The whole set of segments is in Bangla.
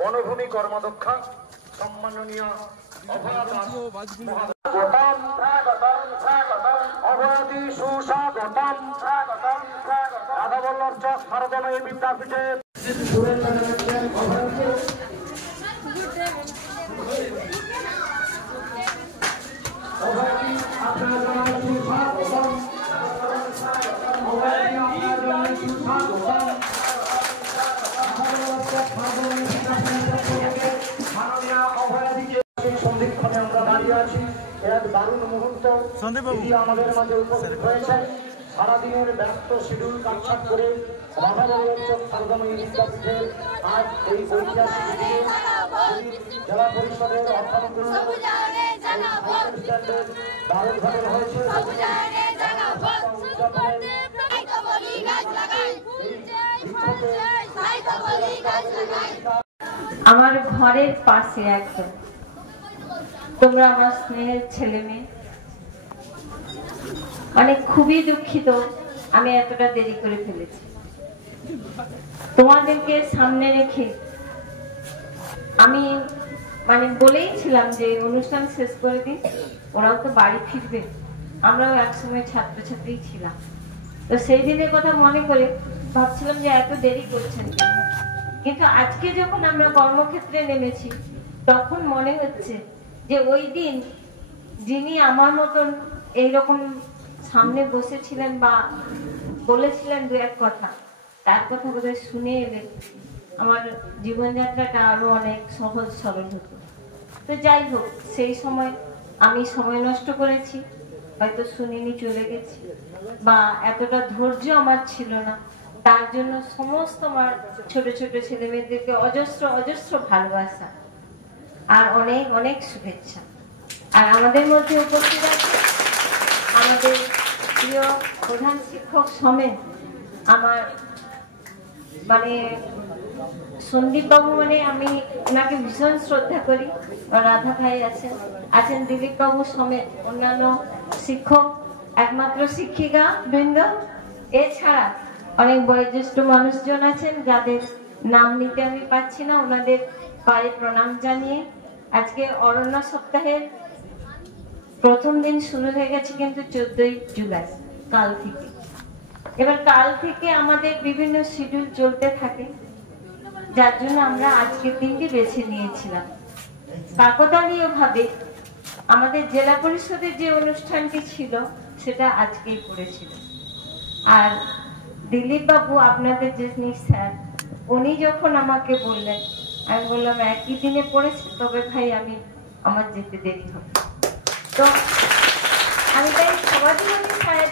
বনভূমি কর্মদক্ষা সম্মাননীয় অবধি সুস্বাগতম রাধাবল্লভ চক ভারতময়ী বিদ্যাপীঠে সন্ধিক্ষণে আমরা দাঁড়িয়ে আছি। এক দারুণ মুহূর্ত আমাদের মাঝে উপস্থিত হয়েছেন। সারাদিনের ব্যস্ত শিডিউল কাটছাট করে রাধাবল্লভ চক ভারতময়ী বিদ্যাপীঠের আজ এই ঐতিহাসিক জেলা পরিষদের অর্থানুকূল দারুণভাবে হয়েছে। আমার ঘরের পাশে একদম তোমরা আমার স্নেহের ছেলে মেয়ে, মানে খুবই দুঃখিত আমি এতটা দেরি করে ফেলেছি। তোমাদেরকে সামনে রেখে আমি মানে বলেইছিলাম যে অনুষ্ঠান শেষ করে দিই, ওরাও তো বাড়ি ফিরবে, আমরাও একসময় ছাত্রছাত্রী ছিলাম, তো সেই দিনের কথা মনে করে ভাবছিলাম যে এত দেরি করছেন। কিন্তু আজকে যখন আমরা কর্মক্ষেত্রে নেমেছি তখন মনে হচ্ছে যে ওই দিন যিনি আমার মতন এইরকম সামনে বসেছিলেন বা বলেছিলেন দু এক কথা, তার কথা বোধহয় শুনে এলে আমার জীবনযাত্রাটা আরো অনেক সহজ সরল হতো। তো যাই হোক, সেই সময় আমি সময় নষ্ট করেছি, হয়তো শুনিনি চলে গেছি, বা এতটা ধৈর্য আমার ছিল না, তার জন্য সমস্ত আমার ছোট ছোট ছেলে মেয়েদেরকে অজস্র অজস্র ভালোবাসা আর অনেক অনেক শুভেচ্ছা। আর আমাদের মধ্যে উপস্থিত আছে আমাদের প্রিয় প্রধান শিক্ষক সমেত আমার মানে সন্দীপ বাবু, মানে আমি ওনাকে ভীষণ শ্রদ্ধা করি। রাধা ভাই আছেন দিলীপ বাবু সমেত অন্যান্য শিক্ষক, একমাত্র শিক্ষিকা বৃন্দ, এছাড়া অনেক বয়োজ্যেষ্ঠ মানুষজন আছেন যাদের নাম নিতে আমি পাচ্ছি না, ওনাদের পায়ে প্রণাম জানিয়ে আজকে অরণ্য সপ্তাহের প্রথম দিন শুরু হয়ে গেছে কিন্তু 14ই জুলাই কাল থেকে। এবার কাল থেকে আমাদের বিভিন্ন শিডিউল চলতে থাকে, যার জন্য আমরা আজকের দিনটি বেছে নিয়েছিলাম। কাকতালীয় ভাবে আমাদের জেলা পরিষদের যে অনুষ্ঠানটি ছিল সেটা আজকেই পড়েছিল। আর দিলীপ বাবু আপনাদের যিনি স্যার, উনি যখন আমাকে বললেন, আমি বললাম একই দিনে পড়েছে, তবে ভাই আমার যেতে দেরি হবে। তো আমি তাই সমাজবাদী স্যার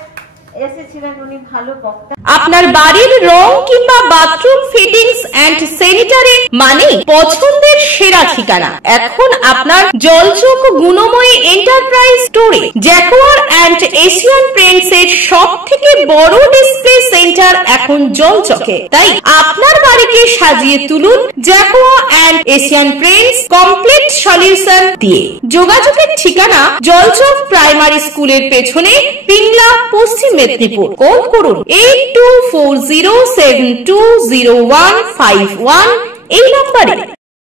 এসেছিলেন, উনি ভালো বক্তা। আপনার বাড়ির রং কিংবা বাথরুম ফিটিংস এন্ড স্যানিটারি মানে পছন্দের সেরা ঠিকানা এখন আপনার জলচক গুণময়ী এন্টারপ্রাইজ স্টোরে। জ্যাকোয়ার এন্ড এশিয়ান পেইন্টস এর সবথেকে বড় ডিসপ্লে সেন্টার এখন জলচকে, তাই আপনার বাড়িকে সাজিয়ে তুলুন Jaquar and Asian Paints complete solution দিয়ে। যোগাযোগের ঠিকানা জলচক প্রাইমারি স্কুলের পেছনে, পিংলা, পশ্চিম মেদিনীপুর। কল করুন 8240720151 এই নম্বরে।